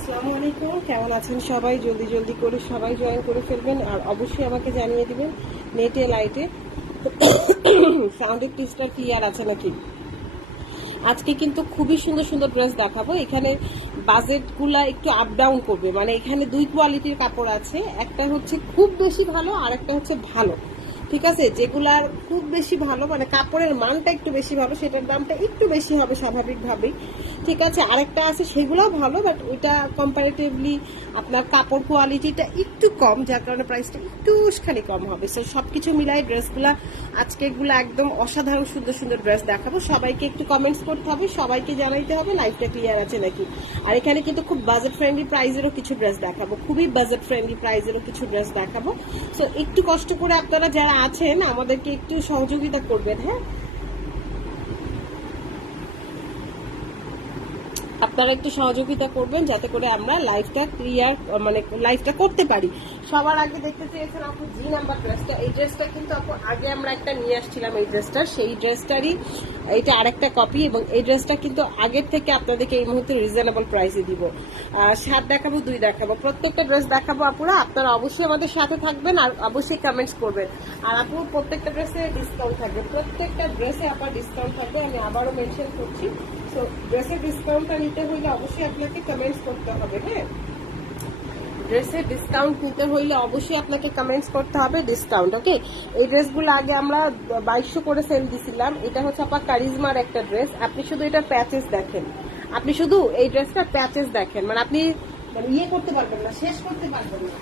আসসালামু আলাইকুম, কেমন আছেন সবাই? জলদি জলদি করে সবাই জয়েন করে ফেলবেন আর অবশ্যই আমাকে জানিয়ে দিবেন নেটে লাইটে সাউন্ডের টিস্টার ক্লিয়ার আছে নাকি। আজকে কিন্তু খুবই সুন্দর সুন্দর ড্রেস দেখাবো। এখানে বাজেটগুলা একটু আপ ডাউন করবে, মানে এখানে দুই কোয়ালিটির কাপড় আছে, একটা হচ্ছে খুব বেশি ভালো আর একটা হচ্ছে ভালো, ঠিক আছে? যেগুলার খুব বেশি ভালো মানে কাপড়ের মানটা একটু বেশি ভালো, সেটার দামটা একটু বেশি হবে স্বাভাবিকভাবেই, ঠিক আছে? আরেকটা আছে সেগুলোও ভালো, বাট ওইটা কম্পারেটিভলি আপনার কাপড় কোয়ালিটিটা একটু কম, যার কারণে প্রাইসটা একটুখানি কম হবে। সো সবকিছু মিলাই ড্রেসগুলা আজকে এগুলো একদম অসাধারণ সুন্দর সুন্দর ড্রেস দেখাবো। সবাইকে একটু কমেন্টস করতে হবে, সবাইকে জানাইতে হবে লাইফটা ক্লিয়ার আছে নাকি। আর এখানে কিন্তু খুব বাজেট ফ্রেন্ডলি প্রাইসেরও কিছু ড্রেস দেখাবো, খুবই বাজেট ফ্রেন্ডলি প্রাইসেরও কিছু ড্রেস দেখাবো। সো একটু কষ্ট করে আপনারা যারা আছেন আমাদেরকে একটু সহযোগিতা করবেন, হ্যাঁ? আপনারা একটু সহযোগিতা করবেন যাতে করে আমরা লাইফটা ক্লিয়ার মানে লাইফটা করতে পারি। সবার আগে দেখতে চেয়েছেন আপু জি নাম্বার ড্রেসটা। এই ড্রেসটা কিন্তু আপু আগে আমরা একটা নিয়ে আসছিলাম এই ড্রেসটা, সেই ড্রেসটারই এইটা আরেকটা কপি, এবং এই ড্রেসটা কিন্তু আগের থেকে আপনাদেরকে এই মুহূর্তে রিজনেবল প্রাইসে দিব। 7 দেখাবো, 2 দেখাবো, প্রত্যেকটা ড্রেস দেখাবো আপুরা। আপনারা অবশ্যই আমাদের সাথে থাকবেন আর অবশ্যই কমেন্টস করবেন। আর আপু প্রত্যেকটা ড্রেসে ডিসকাউন্ট থাকবে, প্রত্যেকটা ড্রেসে আপনার ডিসকাউন্ট থাকবে, আমি আবারও মেনশন করছি। সো ড্রেসের ডিসকাউন্টটা নিতে হইলে অবশ্যই আপনাকে কমেন্টস করতে হবে, হ্যাঁ? ড্রেসের ডিসকাউন্ট নিতে হইলে অবশ্যই আপনাকে কমেন্টস করতে হবে ডিসকাউন্ট, ওকে? এই ড্রেসগুলো আগে আমরা 2200 করে সেল দিছিলাম। এটা হচ্ছে আপনার কারিজমার একটা ড্রেস। আপনি শুধু এটা প্যাচেস দেখেন, আপনি শুধু এই ড্রেসটা প্যাচেস দেখেন, মানে আপনি ইয়ে করতে পারবেন না, শেষ করতে পারবেন না।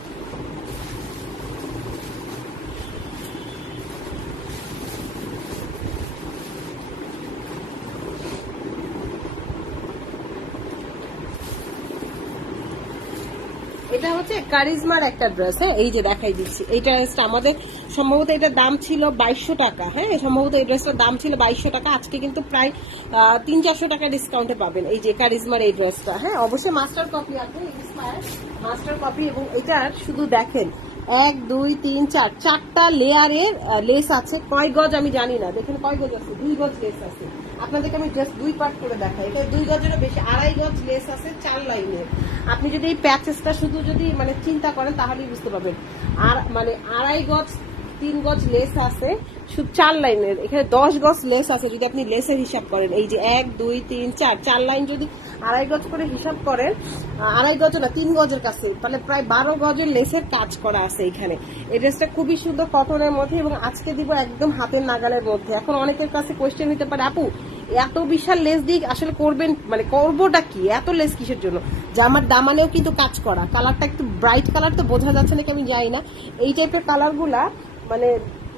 এটা হচ্ছে কারিজমার একটা ড্রেস, হ্যাঁ? এই যে দেখাই দিচ্ছি, এই ড্রেসটা আমাদের সম্ভবত এটার দাম ছিল 2200 টাকা, হ্যাঁ? সম্ভবত এই ড্রেসটার দাম ছিল 2200 টাকা। আজকে কিন্তু প্রায় 300-400 টাকা ডিসকাউন্টে পাবেন এই যে কারিজমার এই ড্রেসটা, হ্যাঁ? অবশ্যই মাস্টার কপি আছে, মাস্টার কপি, এবং এটার শুধু দেখেন 1 2 3 4 4টা লেয়ারের লেস আছে। কয় গজ আমি জানি না, দেখেন কয় গজ আছে, 2 গজ লেস আছে। আপনাদেরকে আমি জাস্ট 2 পার্ট করে দেখাই। এটা 2 গজেরও বেশি, 2.5 গজ লেস আছে 4 লাইনের। আপনি যদি এই প্যাচেসটা শুধু যদি মানে চিন্তা করেন তাহলেই বুঝতে পারবেন। আর মানে 2.5 গজ 3 গজ লেস আছে শুধু 4 লাইনের। এখানে 10 গজ লেস আছে যদি আপনি লেসের হিসাব করেন। এই যে 1 2 3 4 4 লাইন যদি 2.5 গজ করে হিসাব করেন, 2.5 গজ না 3 গজের কাছে, তাহলে প্রায় 12 গজের লেসের কাজ করা আছে এখানে। এই ড্রেসটা খুবই সুন্দর কটনের মধ্যে, এবং আজকে দিব একদম হাতের নাগালের মধ্যে। এখন অনেকের কাছে কোয়েশ্চেন হতে পারে, আপু এত বিশাল লেস দিয়ে আসলে করবেন মানে করবোটা কি, এত লেস কিসের জন্য? জামার দামানেও কিন্তু কাজ করা, কালারটা একটু ব্রাইট কালার, তো বোঝা যাচ্ছে নাকি আমি জানি না। এই টাইপের কালারগুলা মানে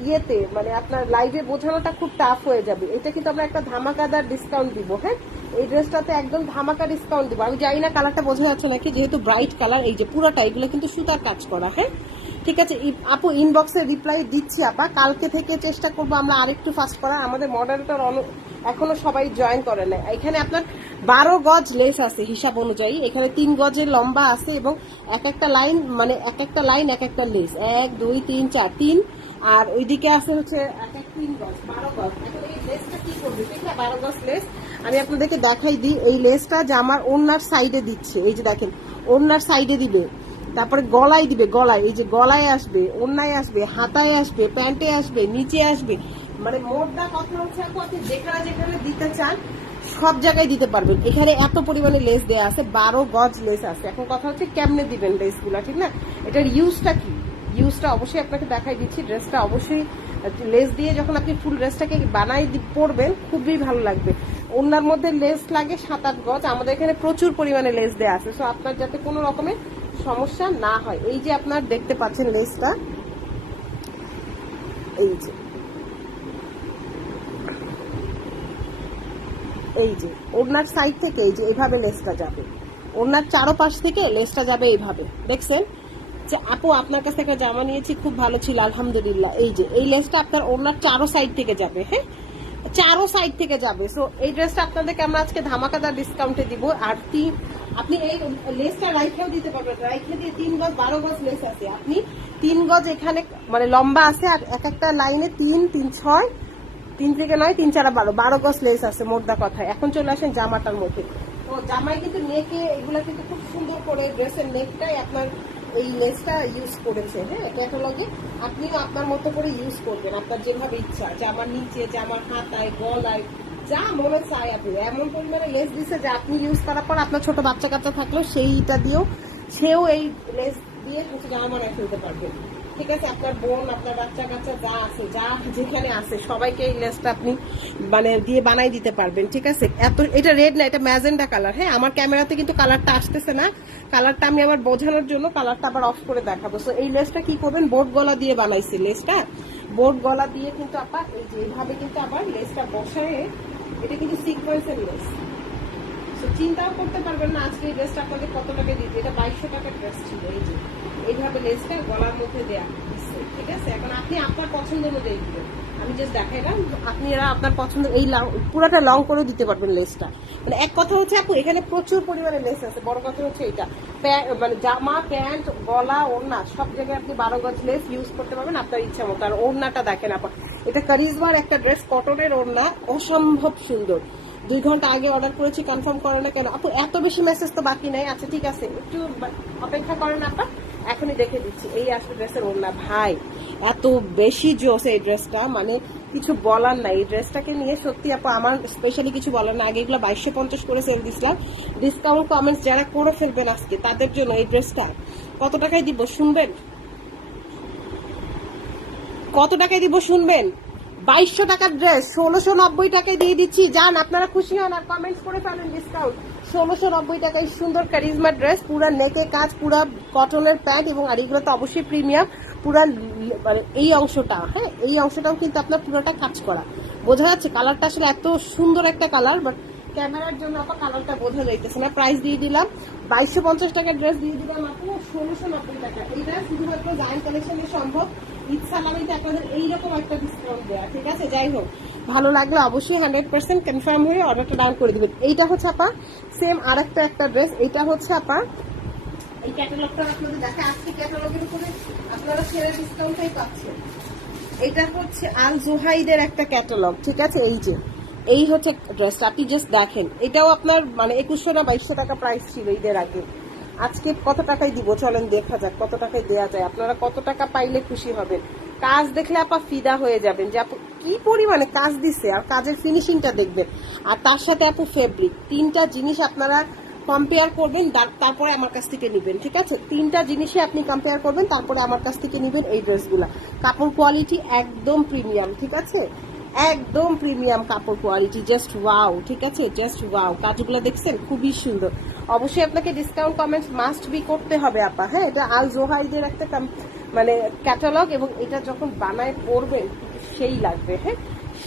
ইয়েতে মানে আপনার লাইভে বোঝানোটা খুব টাফ হয়ে যাবে। এটা কিন্তু আমরা একটা ধামাকাদার ডিসকাউন্ট দিব, হ্যাঁ? এই ড্রেসটাতে একদম ধামাকা ডিসকাউন্ট দিব। আমি জানি না কালারটা বোঝা যাচ্ছে নাকি, যেহেতু ব্রাইট কালার। এই যে পুরোটা এগুলো কিন্তু সুতার কাজ করা, হ্যাঁ? ঠিক ঠিক আছে আপু, ইনবক্সে রিপ্লাই দিচ্ছি আপা, কালকে থেকে চেষ্টা করবো আমরা আরেকটু ফাস্ট করার। আমাদের মডারেটর এখনো সবাই জয়েন করে না। এখানে আপনার 12 গজ লেস আছে হিসাব অনুযায়ী, এখানে 3 গজের লম্বা আছে এবং এক একটা লাইন মানে এক একটা লাইন এক একটা লেস, 1 2 3 4 3, আর ওইদিকে আছে হচ্ছে এক এক 3 গজ, 12 গজ। এখন এই লেসটা কি করবে, ঠিক না? 12 গজ লেস আমি আপনাদেরকে দেখাই দিই। এই লেসটা যে আমার ওড়নার সাইডে দিচ্ছে, এই যে দেখেন ওড়নার সাইডে দিবে, তারপরে গলায় দিবে, গলায় এই যে গলায় আসবে, ওড়নায় আসবে, হাতায় আসবে, প্যান্টে আসবে, নিচে আসবে, মানে মোটটা কথা হচ্ছে আপনি যেখানে যেখানে দিতে চান সব জায়গায় দিতে পারবেন। এখানে এত পরিমাণে লেস দেওয়া আছে, 12 গজ লেস আছে। এখন কথা হচ্ছে কেমনে দিবেন লেসগুলা, ঠিক না? এটার ইউজটা কি, ইউজটা অবশ্যই আপনাকে দেখাই দিচ্ছি। ড্রেসটা অবশ্যই লেস দিয়ে যখন আপনি ফুল ড্রেসটাকে বানাই পরবেন খুবই ভালো লাগবে। ওনার মধ্যে লেস লাগে 7-8 গজ, আমাদের এখানে প্রচুর পরিমাণে লেস দেওয়া আছে, সো আপনার যাতে কোনো রকমের সমস্যা না হয়। এই যে আপনার দেখতে পাচ্ছেন লেসটা, এই যে এই যে ওড়নার সাইড থেকে এই যে এইভাবে লেসটা যাবে, ওড়নার চারোপাশ থেকে লেসটা যাবে এইভাবে, দেখছেন? যে আপু আপনার কাছ থেকে জামা নিয়েছি খুব ভালো ছিল আলহামদুলিল্লাহ। এই যে এই লেসটা আপনার ওড়নার চারো সাইড থেকে যাবে, হ্যাঁ চারো সাইড থেকে যাবে। সো এই ড্রেসটা আপনাদেরকে আমরা আজকে ধামাকাদার ডিসকাউন্টে দিব। আর আপনি এই লেসটা রাইখেও দিতে পারবেন, রাইখে দিয়ে 3 গজ 12 গজ লেস আছে, আপনি 3 গজ এখানে মানে লম্বা আছে, আর এক একটা লাইনে 3 3 6 3 থেকে 9 3 4 12 গজ লেস আছে মোদ্দা কথা। এখন চলে আসেন জামাটার মধ্যে। তো জামাই কিন্তু নেকে এগুলা কিন্তু খুব সুন্দর করে ড্রেসের নেকটাই আপনার এই লেসটা ইউজ করেছে, হ্যাঁ ক্যাটালগে। আপনিও আপনার মতো করে ইউজ করবেন আপনার যেভাবে ইচ্ছা, জামার নিচে, জামার হাতায়, গলায়, যা মনে চায় আপনি। এমন পরিমাণে লেস দিছে যে আপনি ইউজ করার পর আপনার ছোট বাচ্চা কাচ্চা থাকলেও সেইটা দিয়েও সেও এই লেস দিয়ে হচ্ছে জামা বানায় ফেলতে পারবে, ঠিক আছে? আপনার বোন, আপনার বাচ্চা কাচ্চা যা আছে, যা যেখানে আছে সবাইকে এই লেসটা আপনি মানে দিয়ে বানাই দিতে পারবেন, ঠিক আছে? এটা রেড না, এটা ম্যাজেন্ডা কালার। হ্যাঁ আমার ক্যামেরাতে কিন্তু কালারটা আসতেছে না, কালারটা আমি আমার বোঝানোর জন্য কালারটা আবার অফ করে দেখাবো। সো এই লেসটা কি করবেন, বোর্ড গলা দিয়ে বানাইছি লেসটা, বোর্ড গলা দিয়ে কিন্তু আপা এই যে এইভাবে কিন্তু আবার লেসটা বসায়, এটা কিন্তু সিকোয়েন্সের লেস। চিন্তাও করতে পারবেন না আজকে এই ড্রেসটা আপনাদের কত টাকা দিতে, এটা 2200 টাকার ড্রেস ছিল। এই যে এইভাবে লেসটা গলার মধ্যে দেয়া, ঠিক আছে? এখন আপনি আপনার পছন্দ অনুযায়ী দিবেন, আমি জাস্ট দেখাইলাম, আপনারা আপনার পছন্দ এই পুরাটা লং করে দিতে পারবেন লেসটা। মানে এক কথা হচ্ছে আপু এখানে প্রচুর পরিমাণে লেস আছে, বড় কথা হচ্ছে এটা মানে জামা, প্যান্ট, গলা, ওড়না সব জায়গায় আপনি 12 গজ লেস ইউজ করতে পারবেন আপনার ইচ্ছা মতো। আর ওড়নাটা দেখেন আপা, এটা কারিজমার একটা ড্রেস, কটনের ওড়না, অসম্ভব সুন্দর। 2 ঘন্টা আগে অর্ডার করেছি, কনফার্ম করে না কেন আপু? এত বেশি মেসেজ তো বাকি নাই। আচ্ছা ঠিক আছে, একটু অপেক্ষা করেন আপা, এখনই দেখে দিচ্ছি। এই আসলে ড্রেসের ওড়না, ভাই এত বেশি জোস এই ড্রেসটা, মানে কিছু বলার নাই। এই ড্রেসটাকে নিয়ে সত্যি আপু আমার স্পেশালি কিছু বলার না। আগে এগুলো 2250 করে সেল দিছিলাম, ডিসকাউন্ট কমেন্টস যারা করে ফেলবেন আজকে তাদের জন্য এই ড্রেসটা কত টাকায় দিব শুনবেন? কত টাকায় দিব শুনবেন? 2200 টাকার ড্রেস 1690 টাকায় দিয়ে দিচ্ছি। যান আপনারা খুশি হন আর কমেন্টস করে ফেলেন ডিসকাউন্ট। 1690 টাকায় সুন্দর কারিজমা ড্রেস, পুরা নেকে কাজ, পুরা কটনের প্যান্ট, এবং আর এগুলো তো অবশ্যই প্রিমিয়াম। পুরা মানে এই অংশটা, হ্যাঁ এই অংশটাও কিন্তু আপনার পুরোটা কাজ করা, বোঝা যাচ্ছে? কালারটা আসলে এত সুন্দর একটা কালার, বাট ক্যামেরার জন্য আপনার কালারটা বোঝা যাইতেছে না। প্রাইস দিয়ে দিলাম 2250 টাকার ড্রেস দিয়ে দিলাম আপু 1690 টাকা। এইটা শুধুমাত্র জায়েন্ট কালেকশনে সম্ভব। ঈদ সালামিতে আপনাদের এইরকম একটা ডিসকাউন্ট দেওয়া, ঠিক আছে? যাই হোক, ভালো লাগলে অবশ্যই 100% কনফার্ম হয়ে অর্ডারটা ডাউন করে দিবেন। এইটা হচ্ছে আপা সেম আর একটা ড্রেস, এইটা হচ্ছে আপা এই ক্যাটালগটা আপনাদের দেখা, আজকে ক্যাটালগের উপরে আপনারা সেরা ডিসকাউন্টটাই পাচ্ছেন। এটা হচ্ছে আল জোহাইদের একটা ক্যাটালগ, ঠিক আছে? এই হচ্ছে ড্রেসটা, আপনি জাস্ট দেখেন। এটাও আপনার মানে 2100 না 2200 টাকা প্রাইস ছিল ঈদের আগে। আজকে কত টাকায় দিব চলেন দেখা যাক কত টাকায় দেওয়া যায়, আপনারা কত টাকা পাইলে খুশি হবেন। কাজ দেখলে আপা ফিদা হয়ে যাবেন যে আপু কি পরিমাণে কাজ দিছে, আর কাজের ফিনিশিংটা দেখবেন। আর তার সাথে আপু ফেব্রিক, 3টা জিনিস আপনারা কম্পেয়ার করবেন, তারপরে আমার কাছ থেকে নেবেন, ঠিক আছে? 3টা জিনিসই আপনি কম্পেয়ার করবেন, তারপরে আমার কাছ থেকে নেবেন এই ড্রেসগুলা। কাপড় কোয়ালিটি একদম প্রিমিয়াম, ঠিক আছে? একদম প্রিমিয়াম কাপড় কোয়ালিটি, জাস্ট ওয়াও, ঠিক আছে? জাস্ট ওয়াও, কাজগুলো দেখছেন খুবই সুন্দর। অবশ্যই আপনাকে ডিসকাউন্ট কমেন্টস মাস্ট বি করতে হবে আপা, হ্যাঁ? এটা আল জোহাইদের একটা মানে ক্যাটালগ, এবং এটা যখন বানায় পরবেন সেই লাগবে, হ্যাঁ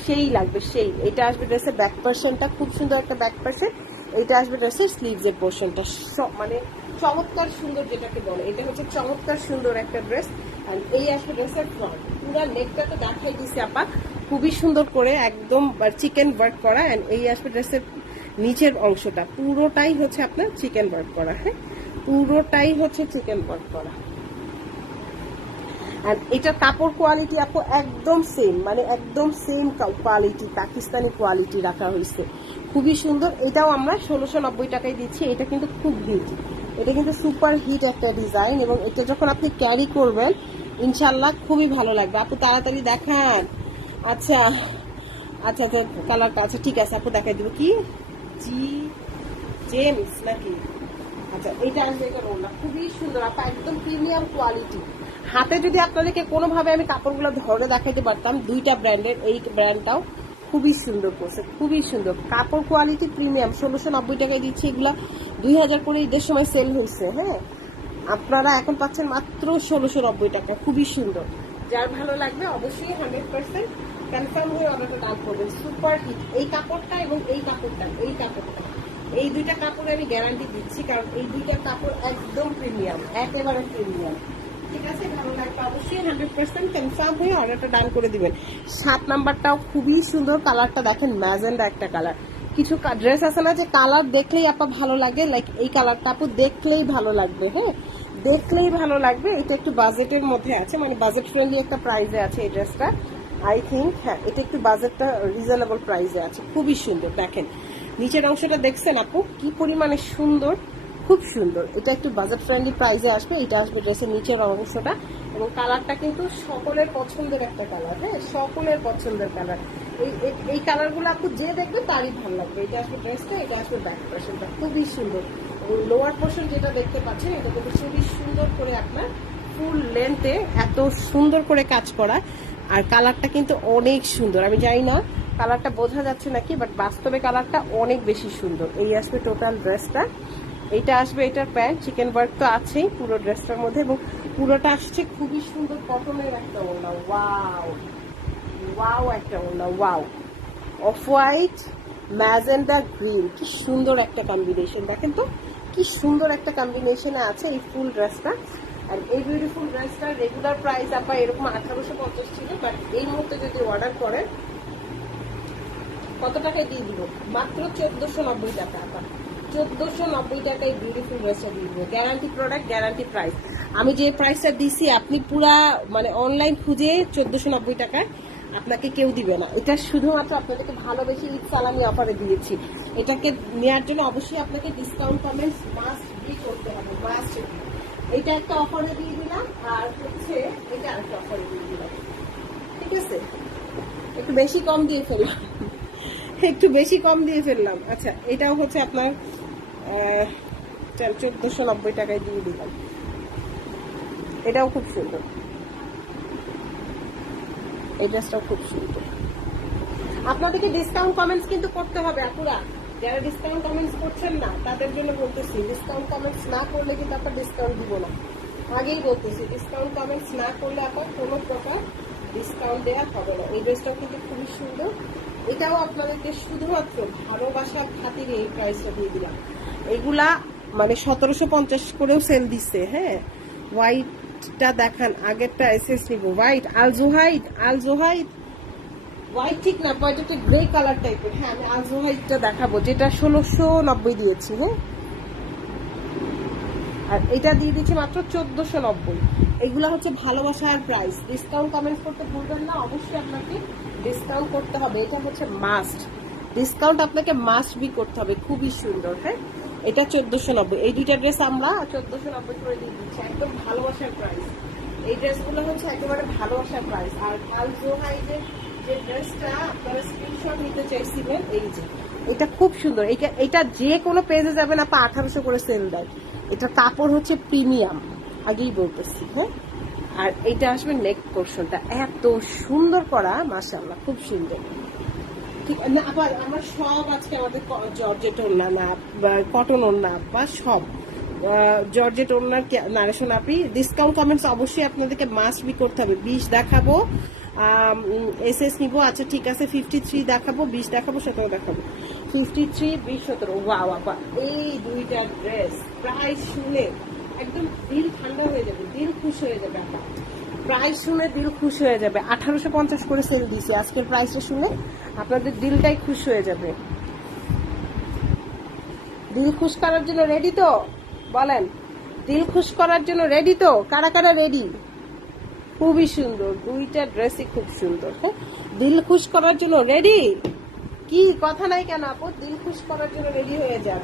সেই লাগবে সেই। এটা আসবে ড্রেসের ব্যাক পার্সনটা, খুব সুন্দর একটা ব্যাক পার্সন। এটা আসবে ড্রেসের স্লিভসের পোর্শনটা, মানে চমৎকার সুন্দর যেটাকে বলে, এটা হচ্ছে চমৎকার সুন্দর একটা ড্রেস। আর এই আসবে ড্রেসের ফ্রন্ট, পুরো নেকটা তো দেখাই দিছি আপা, খুবই সুন্দর করে একদম চিকেন ওয়ার্ক করা। এন্ড এই আসবে ড্রেসের নিচের অংশটা পুরোটাই হচ্ছে আপনার চিকেন ওয়ার্ক করা, হ্যাঁ পুরোটাই হচ্ছে চিকেন ওয়ার্ক করা। আর এটা কাপড় কোয়ালিটি আপু একদম সেম, মানে একদম সেম কোয়ালিটি, পাকিস্তানি কোয়ালিটি রাখা হয়েছে, খুবই সুন্দর। এটাও আমরা 1690 টাকায় দিচ্ছি। এটা কিন্তু খুব হিট, এটা কিন্তু সুপার হিট একটা ডিজাইন, এবং এটা যখন আপনি ক্যারি করবেন ইনশাল্লাহ খুবই ভালো লাগবে। আপু তাড়াতাড়ি দেখান। আচ্ছা আচ্ছা আচ্ছা কালারটা আচ্ছা ঠিক আছে আপু দেখাই দিব। কি জি জেমস নাকি? আচ্ছা এইটা আসবে, এটা রোল না, খুবই সুন্দর আপা, একদম প্রিমিয়াম কোয়ালিটি। হাতে যদি আপনাদেরকে কোনোভাবে আমি কাপড়গুলো ধরে দেখাইতে পারতাম, দুইটা ব্র্যান্ডের, এই ব্র্যান্ডটাও খুবই সুন্দর করছে, খুবই সুন্দর কাপড় কোয়ালিটি প্রিমিয়াম। 1690 টাকায় দিচ্ছি এগুলা, 2000 করে ঈদের সময় সেল হয়েছে, হ্যাঁ আপনারা এখন পাচ্ছেন মাত্র 1690 টাকা, খুবই সুন্দর। যার ভালো লাগবে অবশ্যই 100% কনফার্ম হয়ে অর্ডারটা ডান করবেন। সুপার হিট এই কাপড়টা এবং এই কাপড়টা, এই দুইটা কাপড় আমি গ্যারান্টি দিচ্ছি, কারণ এই দুইটা কাপড় একদম প্রিমিয়াম, একেবারে প্রিমিয়াম। ঠিক আছে, ভালো লাগবে অবশ্যই 100% কনফার্ম হয়ে অর্ডারটা ডান করে দিবেন। 7 নাম্বারটাও খুবই সুন্দর, কালারটা দেখেন ম্যাজেন্ডা একটা কালার। কিছু ড্রেস আছে না যে কালার দেখলেই আপা ভালো লাগে, লাইক এই কালারটা আপু দেখলেই ভালো লাগবে, হ্যাঁ দেখলেই ভালো লাগবে। এটা একটু বাজেটের মধ্যে আছে, মানে বাজেট ফ্রেন্ডলি একটা প্রাইসে আছে এই ড্রেসটা আই থিঙ্ক, হ্যাঁ এটা একটু বাজেটটা রিজনেবল প্রাইসে আছে, খুবই সুন্দর। দেখেন নিচের অংশটা দেখছেন আপু কি পরিমাণে সুন্দর, খুব সুন্দর। এটা একটু বাজেট ফ্রেন্ডলি প্রাইসে আসবে। এটা আসবে ড্রেসের নিচের অংশটা, এবং কালারটা কিন্তু সকলের পছন্দের একটা কালার, হ্যাঁ সকলের পছন্দের কালার। এই কালারগুলো আপু যে দেখবে তারই ভালো লাগবে। এটা আসবে ড্রেসটা, এটা আসবে ব্যাক পোর্শনটা, খুবই সুন্দর। লোয়ার পোর্শন যেটা দেখতে পাচ্ছেন এটা কিন্তু খুবই সুন্দর করে আপনার ফুল লেন্থে এত সুন্দর করে কাজ করা, আর কালারটা কিন্তু অনেক সুন্দর। আমি জানি না কালারটা বোঝা যাচ্ছে নাকি, বাট বাস্তবে কালারটা অনেক বেশি সুন্দর। এই আসবে টোটাল ড্রেসটা, এইটা আসবে এটার প্যান্ট, চিকেন ওয়ার্ক তো আছেই পুরো ড্রেসটার মধ্যে, এবং পুরোটা আসছে খুবই সুন্দর কটনের একটা ওড়না। ওয়াও ওয়াও একটা ওড়না, wow off white magenta green, কি সুন্দর একটা কম্বিনেশন। দেখেন তো কি সুন্দর একটা কম্বিনেশনে আছে এই ফুল ড্রেসটা। আর এই বিউটিফুল ড্রেসটার রেগুলার প্রাইস আপা এরকম 1850 ছিল, বাট এই মুহূর্তে যদি অর্ডার করেন কত টাকায় দিয়ে দিব? মাত্র 1490 টাকা আপা, 1490 টাকায় বিউটিফুল ড্রেসটা দিয়ে দিব। Guarantee product, guarantee price. আমি যে প্রাইসটা দিছি আপনি পুরা মানে অনলাইন খুঁজে 1490 টাকায় আপনাকে কেউ দিবে না। এটা শুধুমাত্র আপনাদেরকে ভালোবেসে ঈদ সালামি অফারে দিয়েছি। এটাকে নেওয়ার জন্য অবশ্যই আপনাকে ডিসকাউন্ট কমেন্টস মাস্ট বি করতে হবে, মাস্ট। এটা একটা অফারে দিয়ে দিলাম, আর হচ্ছে এটা আরেকটা অফারে দিয়ে দিলাম, ঠিক আছে একটু বেশি কম দিয়ে ফেললাম, একটু বেশি কম দিয়ে ফেললাম। আচ্ছা এটাও হচ্ছে আপনার 1490 টাকায় দিয়ে দিলাম। এটাও খুব সুন্দর, এই ড্রেসটাও খুব সুন্দর। আপনাদেরকে ডিসকাউন্ট কমেন্টস কিন্তু করতে হবে আপুরা, যারা ডিসকাউন্ট কমেন্টস করছেন না তাদের জন্য বলতেছি, ডিসকাউন্ট কমেন্টস না করলে কিন্তু আপনার ডিসকাউন্ট দিব না, আগেই বলতেছি ডিসকাউন্ট কমেন্টস না করলে আপনার কোনো প্রকার ডিসকাউন্ট দেওয়া হবে না। এই ড্রেসটাও কিন্তু খুবই সুন্দর, এটাও আপনাদেরকে শুধুমাত্র ভালোবাসার খাতিরে এই প্রাইসটা দিয়ে দিলাম। এগুলা মানে 1750 করেও সেল দিচ্ছে, হ্যাঁ হোয়াইটটা দেখান, আগেরটা এসএস নিব হোয়াইট, আল জোহাইট হোয়াইট ঠিক না, এটা গ্রে কালার টাইপের, হ্যাঁ আমি আল জোহাইটটা দেখাবো যেটা 1690 দিয়েছি, হ্যাঁ আর এটা দিয়ে দিচ্ছি মাত্র 1490। এগুলা হচ্ছে ভালোবাসার প্রাইস। ডিসকাউন্ট কমেন্ট করতে ভুলবেন না, অবশ্যই আপনাকে ডিসকাউন্ট করতে হবে, এটা হচ্ছে মাস্ট, ডিসকাউন্ট আপনাকে মাস্ট বি করতে হবে। খুবই সুন্দর, হ্যাঁ এটা 1490। এই দুইটা ড্রেস আমরা 1490 করে দিয়ে দিচ্ছি, একদম ভালোবাসার প্রাইস। এই ড্রেসগুলো হচ্ছে একেবারে ভালোবাসার প্রাইস। আর আল জোহাইটের যে ড্রেসটা আপনারা স্ক্রিনশট নিতে চাইছিলেন, এই যে এটা খুব সুন্দর। এটা যে কোনো পেজে যাবেন আপা 1800 করে সেল দেয়। এটা কাপড় হচ্ছে প্রিমিয়াম, আগেই বলতেছি, হ্যাঁ আর এইটা আসবে নেক পোর্শনটা এত সুন্দর করা, মাশাআল্লাহ খুব সুন্দর। ঠিক না আবার আমরা সব আজকে আমাদের জর্জেট ওড়না না কটন ওড়না বা সব জর্জেট ওড়নার নারেশন আপনি ডিসকাউন্ট কমেন্টস অবশ্যই আপনাদেরকে মাস্ট বি করতে হবে। 20 দেখাবো, এসএস নিবো, আচ্ছা ঠিক আছে 53 দেখাবো, 20 দেখাবো, 17 দেখাবো, 53, 20, 17। ওয়াও আপা এই দুইটা ড্রেস প্রাইস শুনে একদম দিল ঠান্ডা হয়ে যাবে, দিল খুশ হয়ে যাবে আপা। প্রাইস শুনে দিল খুশ হয়ে যাবে। 1850 করে সেল দিছি, আজকের প্রাইসটা শুনে আপনাদের দিলটাই খুশ হয়ে যাবে। দিল খুশ করার জন্য রেডি তো? বলেন, দিল খুশ করার জন্য রেডি তো? কারা কারা রেডি? খুবই সুন্দর, দুইটা ড্রেসই খুব সুন্দর। হ্যাঁ, দিল খুশ করার জন্য রেডি? কি কথা নাই কেন আপু? দিল খুশ করার জন্য রেডি হয়ে যান,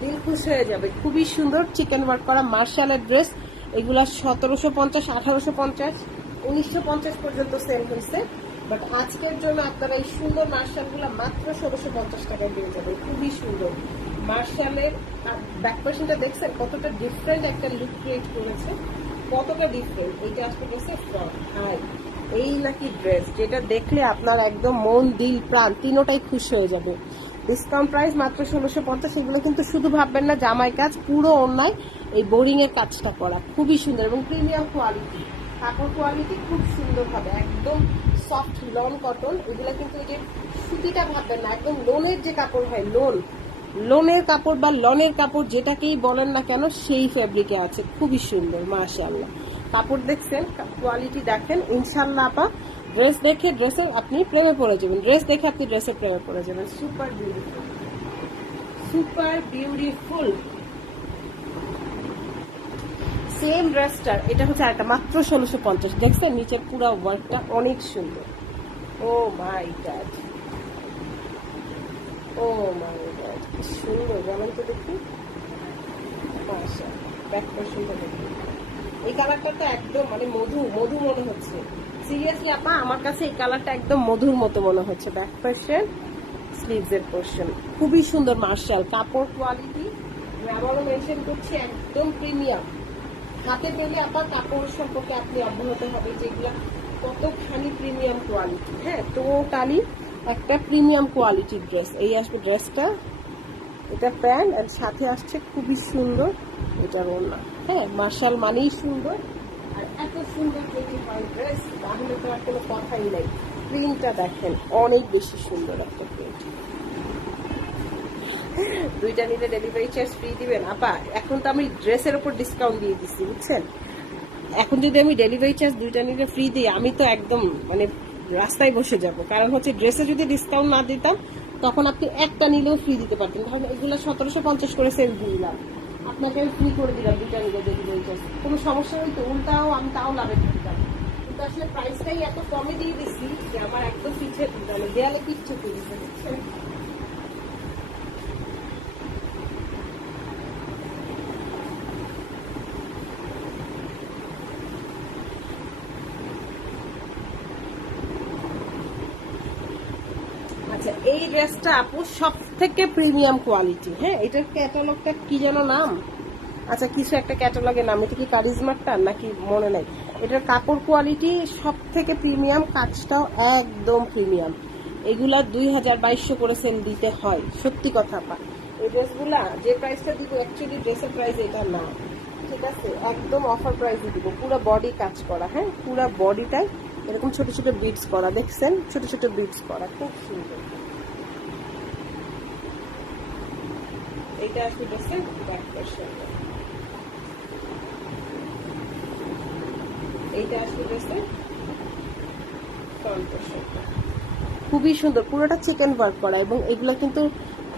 দিল খুশ হয়ে যাবে। খুবই সুন্দর চিকেন ওয়ার্ক করা মার্শালের ড্রেস। এগুলা 1750, 1850, 1950 পর্যন্ত সেল হয়েছে। বাট আজকের জন্য আপনারা এই সুন্দর মার্শালগুলো মাত্র 1650 টাকায় পেয়ে যাবেন। খুবই সুন্দর মার্শালের ব্যাক পার্সনটা দেখছেন কতটা ডিফারেন্ট একটা লুক ক্রিয়েট করেছে, কতটা ডিফারেন্ট। এইটা আসতে গেছে ফ্রন্ট হাই, এই নাকি ড্রেস যেটা দেখলে আপনার একদম মন দিল প্রাণ তিনোটাই খুশি হয়ে যাবে। ডিসকাউন্ট প্রাইস মাত্র 1650। এগুলো কিন্তু শুধু ভাববেন না জামাই কাজ, পুরো অন্যায় এই বোরিং এর কাজটা করা, খুবই সুন্দর এবং প্রিমিয়াম কোয়ালিটি। কাপড় কোয়ালিটি খুব সুন্দর হবে, একদম সফট লন কটন। এগুলো কিন্তু এই যে সুতিটা ভাববেন না, একদম লোনের যে কাপড় হয়, লোনের কাপড় বা লনের কাপড় যেটাকেই বলেন না কেন সেই ফেব্রিকে আছে। খুবই সুন্দর মাশাআল্লাহ। কাপড় দেখছেন, কোয়ালিটি দেখেন। ইনশাআল্লাহ আপা ড্রেস দেখে ড্রেসে আপনি প্রেমে পড়ে যাবেন, ড্রেস দেখে আপনি ড্রেসে প্রেমে পড়ে যাবেন। Super beautiful, super beautiful. Same ড্রেসটার এটা হচ্ছে আরেকটা, মাত্র 1650। দেখছেন নিচের পুরো ওয়ার্কটা অনেক সুন্দর। ও মাই গড, ও মাই গড, কি সুন্দর বলেন তো দেখি। ব্যাক পোর্শনটা দেখি, এই কালারটা তো একদম মানে মধু মধু মনে হচ্ছে। সিরিয়াসলি আপা আমার কাছে এই কালারটা একদম মধুর মতো মনে হচ্ছে। ব্যাক পোর্শন, স্লিভস এর পোর্শন খুবই সুন্দর মার্শাল। কাপড় কোয়ালিটি আমি আবারও মেনশন করছি, একদম প্রিমিয়াম। হাতে পেলে আপা কাপড় সম্পর্কে আপনি অবগত হবে যেগুলা কতখানি প্রিমিয়াম কোয়ালিটি। হ্যাঁ, টোটালি একটা প্রিমিয়াম কোয়ালিটির ড্রেস। এই আসবে ড্রেসটা, এটা প্যান্ট আর সাথে আসছে খুবই সুন্দর এটার ওড়না। হ্যাঁ, মার্শাল মানেই সুন্দর, আর এত সুন্দর যদি হয় ড্রেস তাহলে তো আর কোনো কথাই নাই। প্রিন্টটা দেখেন অনেক বেশি সুন্দর একটা প্রিন্ট। দুইটা নিলে ডেলিভারি চার্জ ফ্রি দিবেন আপা? এখন তো আমি ড্রেসের উপর ডিসকাউন্ট দিয়ে দিচ্ছি বুঝছেন। এখন যদি আমি ডেলিভারি চার্জ দুইটা নিলে ফ্রি দিই আমি তো একদম মানে রাস্তায় বসে যাব। কারণ হচ্ছে ড্রেসে যদি ডিসকাউন্ট না দিতাম তখন আপনি একটা নিলেও ফ্রি দিতে পারতেন। তাহলে এগুলো 1750 করে সেল দিলাম, আপনাকে আমি ফ্রি করে দিলাম দুইটা নিলে ডেলিভারি চার্জ। কোনো সমস্যা হইতো উল্টাও আমি তাও লাভে থাকতাম, কিন্তু আসলে প্রাইসটাই এত কমে দিয়ে দিচ্ছি যে আমার একদম পিছিয়ে মানে দেয়ালে পিছিয়ে দিচ্ছে বুঝছেন। আচ্ছা, এই ড্রেসটা আপু সব থেকে প্রিমিয়াম কোয়ালিটি। হ্যাঁ, এটার ক্যাটালগটা কি যেন নাম, আচ্ছা কিছু একটা ক্যাটালগের নাম, এটা কি কারিজমারটা নাকি মনে নাই। এটার কাপড় কোয়ালিটি সব থেকে প্রিমিয়াম, কাজটাও একদম প্রিমিয়াম। এগুলা 2200 করে সেল দিতে হয়, সত্যি কথা পা। এই ড্রেসগুলা যে প্রাইসটা দিব অ্যাকচুয়ালি ড্রেসের প্রাইস এটা না, ঠিক আছে, একদম অফার প্রাইসে দিব। পুরো বডি কাজ করা, হ্যাঁ পুরো বডিটাই এরকম ছোট ছোট বিটস করা, দেখছেন ছোট ছোট বিটস করা, খুব সুন্দর। এইটা আসলে ড্রেসের ব্যাক পোরশন, এইটা আসলে ড্রেসের ফ্রন্ট পোরশন। খুবই সুন্দর, পুরোটা চিকেন ওয়ার্ক করা এবং এগুলা কিন্তু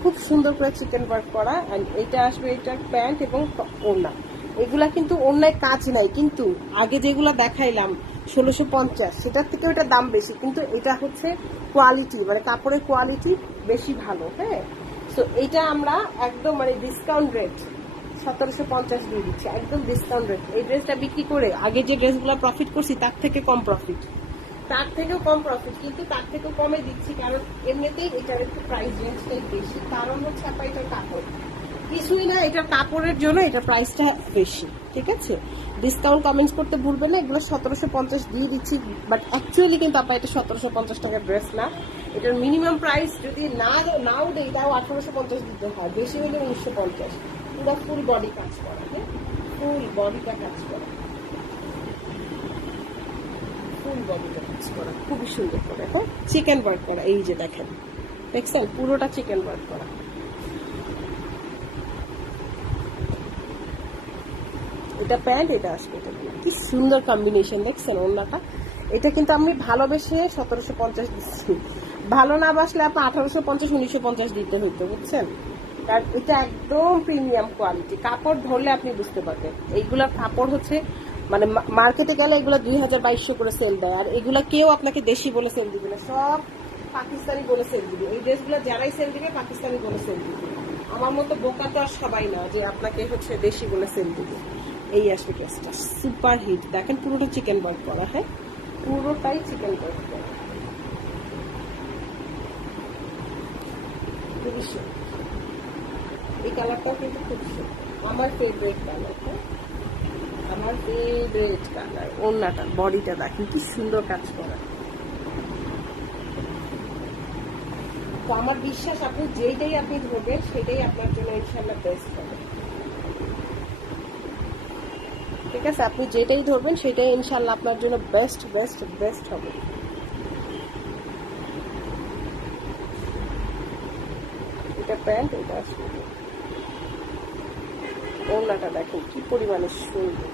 খুব সুন্দর করে চিকেন ওয়ার্ক করা। এন্ড এটা আসবে এটার প্যান্ট এবং ওড়না। এগুলা কিন্তু অন্যায় কাজ নাই, কিন্তু আগে যেগুলো দেখাইলাম 1650 সেটার থেকে ওটা দাম বেশি, কিন্তু এটা হচ্ছে কোয়ালিটি মানে কাপড়ের কোয়ালিটি বেশি ভালো। হ্যাঁ, সো এটা আমরা একদম মানে ডিসকাউন্ট রেট 1750 দিয়ে দিচ্ছি, একদম ডিসকাউন্ট রেট। এই ড্রেসটা বিক্রি করে আগে যে ড্রেসগুলো প্রফিট করছি তার থেকে কম প্রফিট, তার থেকেও কম প্রফিট, কিন্তু তার থেকেও কমে দিচ্ছি কারণ এমনিতেই এটার একটু প্রাইস রেঞ্জটাই বেশি। কারণ হচ্ছে আপনার এটার কাপড়, কিছুই না, এটার কাপড়ের জন্য এটা প্রাইসটা বেশি, ঠিক আছে। ডিসকাউন্ট কমেন্টস করতে ভুলবেন না, এগুলো 1750 দিয়ে দিচ্ছি, বাট অ্যাকচুয়ালি কিন্তু আপনার এটা 1750 টাকার ড্রেস না। এটার মিনিমাম প্রাইস যদি নাও দেয় তাও 1850 দিতে হয়, বেশি হলে 1950। পুরো ফুল বডি কাজ করা, হ্যাঁ ফুল বডিটা কাজ করা, ফুল বডিটা কাজ করা খুবই সুন্দর করে। হ্যাঁ, চিকেন ওয়ার্ক করা, এই যে দেখেন দেখছেন পুরোটা চিকেন ওয়ার্ক করা। এটা এটা প্যান্ট, এটা আসবে। এটা কি সুন্দর কম্বিনেশন দেখছেন ওড়নাটা। এটা কিন্তু আমি ভালোবেসে 1750 দিচ্ছি, ভালো না বাসলে আপনার 1850 1950 দিতে হইতো, বুঝছেন। কারণ এটা একদম প্রিমিয়াম কোয়ালিটি, কাপড় ধরলে আপনি বুঝতে পারবেন। এইগুলার কাপড় হচ্ছে মানে মার্কেটে গেলে এগুলো 2000-2200 করে সেল দেয়, আর এগুলা কেউ আপনাকে দেশি বলে সেল দিবে না, সব পাকিস্তানি বলে সেল দিবে। এই ড্রেসগুলো যারাই সেল দিবে পাকিস্তানি বলে সেল দিবে। আমার মতো বোকা তো আর সবাই না যে আপনাকে হচ্ছে দেশি বলে সেল দিবে। এই আসবে ড্রেসটা, সুপার হিট। দেখেন পুরোটা চিকেন ওয়ার্ক করা, হ্যাঁ পুরোটাই চিকেন ওয়ার্ক করা, খুবই সুন্দর। এই কালারটাও কিন্তু খুব সুন্দর, আমার ফেভারিট কালার। হ্যাঁ আমার ফেভারিট কালার। ওড়নাটা বডিটা দেখেন কি সুন্দর কাজ করা। তো আমার বিশ্বাস আপনি যেইটাই আপনি ধরবেন সেটাই আপনার জন্য ইনশাল্লাহ বেস্ট হবে। ঠিক আছে, আপনি যেটাই ধরবেন সেটাই ইনশাল্লাহ আপনার জন্য বেস্ট বেস্ট বেস্ট হবে। এটা প্যান্ট, এটা আসলে ওড়নাটা দেখেন কি পরিমাণে সুন্দর।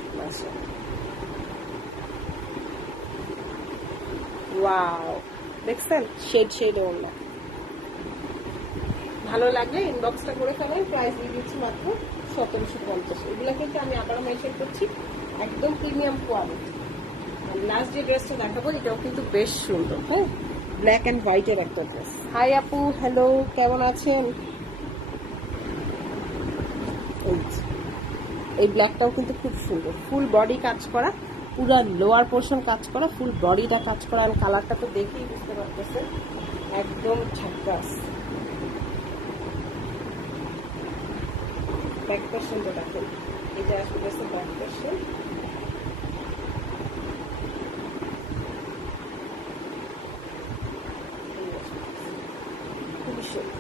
ওয়াও, দেখছেন শেড শেড ওড়না। ভালো লাগলে ইনবক্সটা করে ফেলেন। প্রাইস দিয়ে দিচ্ছি মাত্র 1750। এগুলো কিন্তু আমি আবারও মেনশন করছি একদম প্রিমিয়াম কোয়ালিটি। লাস্ট যে ড্রেসটা দেখাবো এটাও কিন্তু বেশ সুন্দর। হ্যাঁ ব্ল্যাক অ্যান্ড হোয়াইটের একটা ড্রেস। হাই আপু, হ্যালো, কেমন আছেন? এই ব্ল্যাকটাও কিন্তু খুব সুন্দর, ফুল বডি কাজ করা, পুরো লোয়ার পোর্শন কাজ করা, ফুল বডিটা কাজ করা। আর কালারটা তো দেখেই বুঝতে পারতেছেন একদম ঝাক্কাস। ব্যাক পোর্শনটা দেখেন, এটা আসলে ব্যাক পোর্শন। খুবই সুন্দর,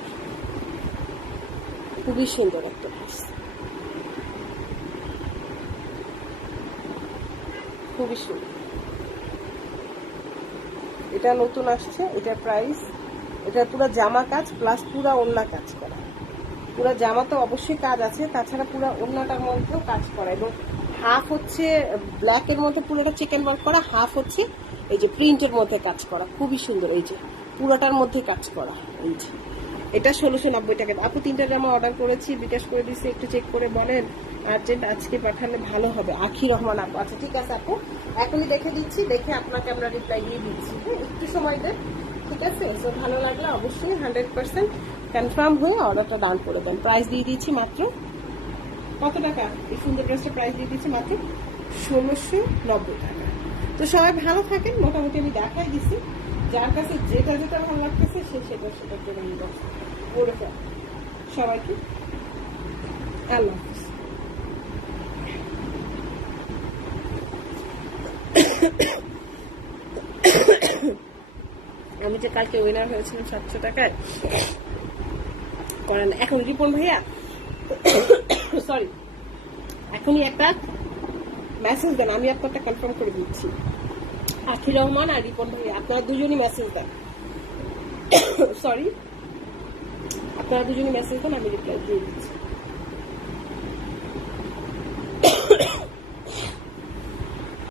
খুবই সুন্দর একটা ড্রেস, খুবই সুন্দর। এটা নতুন আসছে, এটা প্রাইস, এটা পুরো জামা কাজ প্লাস পুরো ওড়না কাজ করা। পুরো জামা তো অবশ্যই কাজ আছে, তাছাড়া পুরো ওড়নাটার মধ্যেও কাজ করা, এবং হাফ হচ্ছে ব্ল্যাকের মধ্যে পুরোটা চিকেন ওয়ার্ক করা, হাফ হচ্ছে এই যে প্রিন্টের মধ্যে কাজ করা। খুবই সুন্দর, এই যে পুরোটার মধ্যে কাজ করা। এই যে এটা 1690 টাকা। আপু 3টা জামা অর্ডার করেছি, বিকাশ করে দিচ্ছি, একটু চেক করে বলেন আর্জেন্ট, আজকে পাঠালে ভালো হবে। আখি রহমান আপু, আচ্ছা ঠিক আছে আপু, এখনই দেখে দিচ্ছি, দেখে আপনাকে আমরা রিপ্লাই দিয়ে দিচ্ছি। হ্যাঁ একটু সময় দেন, ঠিক আছে। তো ভালো লাগলে অবশ্যই 100% কনফার্ম হয়ে অর্ডারটা ডান করে দেন। প্রাইস দিয়ে দিচ্ছি মাত্র কত টাকা? এই সুন্দর ড্রেসটা প্রাইস দিয়ে দিচ্ছি মাত্র 1690 টাকা। তো সবাই ভালো থাকেন, মোটামুটি আমি দেখাই দিচ্ছি, যার কাছে যেটা যেটা ভালো লাগতেছে সে সেটার জন্য ইনবক্স করে ফেল। সবাইকে আল্লাহ হাফিজ। আমি যে কালকে উইনার হয়েছিলাম 700 টাকায় করেন, এখন রিপন ভাইয়া সরি এখনই একটা মেসেজ দেন, আমি আপনারটা কনফার্ম করে দিচ্ছি। আখি রহমান আর রিপন ভাইয়া আপনারা দুজনই মেসেজ দেন, সরি আপনারা দুজনই মেসেজ দেন, আমি রিপ্লাই দিয়ে দিচ্ছি।